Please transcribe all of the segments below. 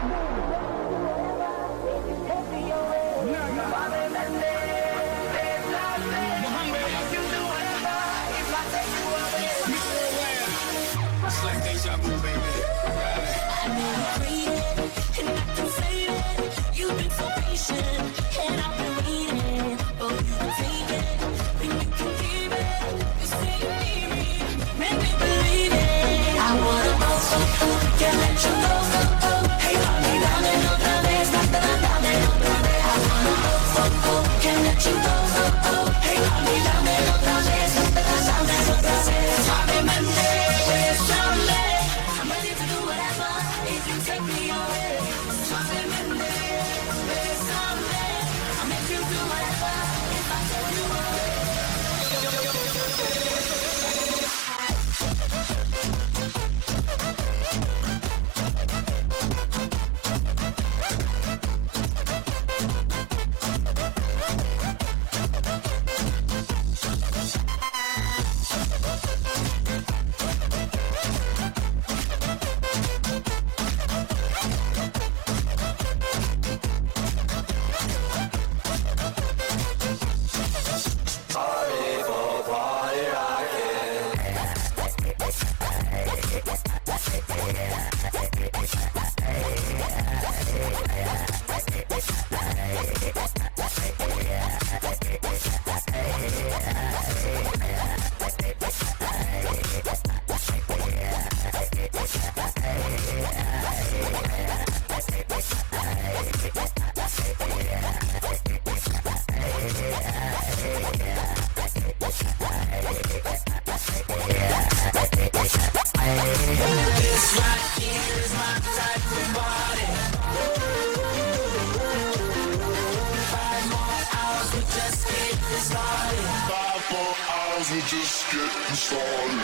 It's like deja vu, baby. I know I'm craving, and I can save it. You've been so patient, and I've been waiting. Oh, you can take it, then you can keep it. You say you need me, make me believe it. I wanna can't let you go. Hey, mami, dame otra vez, dame otra vez. I wanna can't let you go. Hey, mami, dame otra vez, dame otra vez. Suavemente, bésame. I'm ready to do whatever if you take me away. Suavemente, bésame. I'll make you do whatever if I take you away. This right here is my type of party. 5 more hours, we just getting started. 5 more hours, we're just getting started.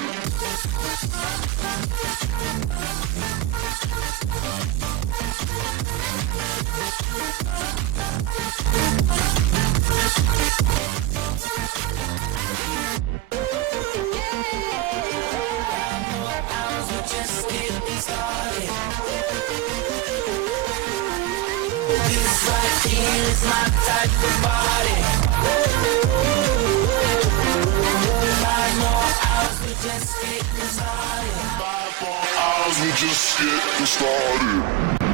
This right here is my type of body. 5 more hours, we just getting started. 5 more hours, we're just getting started.